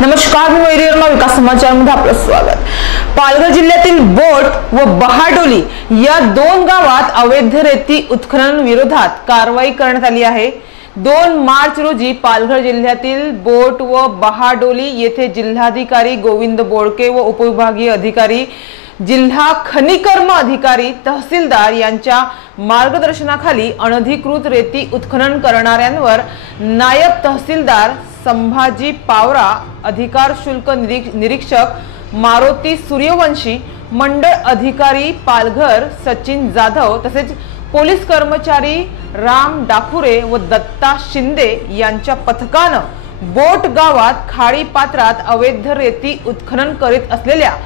नमस्कार, मी मयुरी विकास समाचारमध्ये आपलं स्वागत। पालघर जिल्ह्यातील बोट व बहाडोली या दोन गावात अवैध रेती उत्खनन विरोधात कारवाई करण्यात आली आहे। 2 मार्च रोजी पालघर जिल्ह्यातील बोट व बहाडोली येथे जिल्हाधिकारी गोविंद बोडके व उपविभागीय अधिकारी, जिल्हा खनिकर्म अधिकारी, तहसीलदार यांच्या मार्गदर्शनाखाली अनधिकृत रेती उत्खनन करणाऱ्यांवर नायब तहसीलदार संभाजी पावरा, अधिकार शुल्क निरीक्षक मारुती सूर्यवंशी, मंडळ अधिकारी पालघर सचिन जाधव तसेच पोलीस कर्मचारी राम डाकुरे व दत्ता शिंदे यांच्या पथकानं बोट गावात खाडी पात्रात अवैध रेती उत्खनन करीत असलेल्या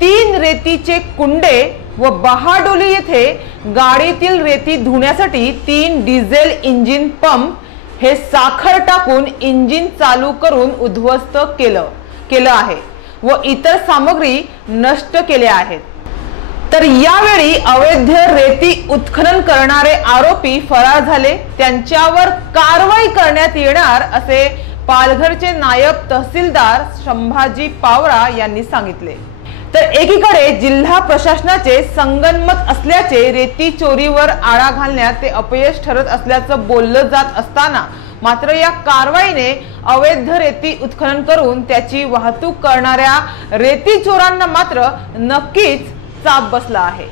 3 रेतीचे कुंडे व बहाडोली येथे गाडीतील रेती धुण्यासाठी 3 डिझेल इंजिन पंप हे साखर टाकून इंजिन चालू करून उद्ध्वस्त केलं आहे व इतर सामग्री नष्ट केल्या आहेत। तर यावेळी अवैध रेती उत्खनन करणारे आरोपी फरार झाले, त्यांच्यावर कारवाई करण्यात येणार असे पालघरचे नायब तहसीलदार संभाजी पावरा यांनी सांगितले। तर एकीकडे जिल्हा प्रशासनाचे संगनमत असल्याचे रेती चोरीवर आळा घालण्यात ते अपयश ठरत असल्याचं बोललं जात असताना मात्र या कारवाईने अवैध रेती उत्खनन करून त्याची वाहतूक करणाऱ्या रेती चोरांना मात्र नक्कीच चाप बसला आहे।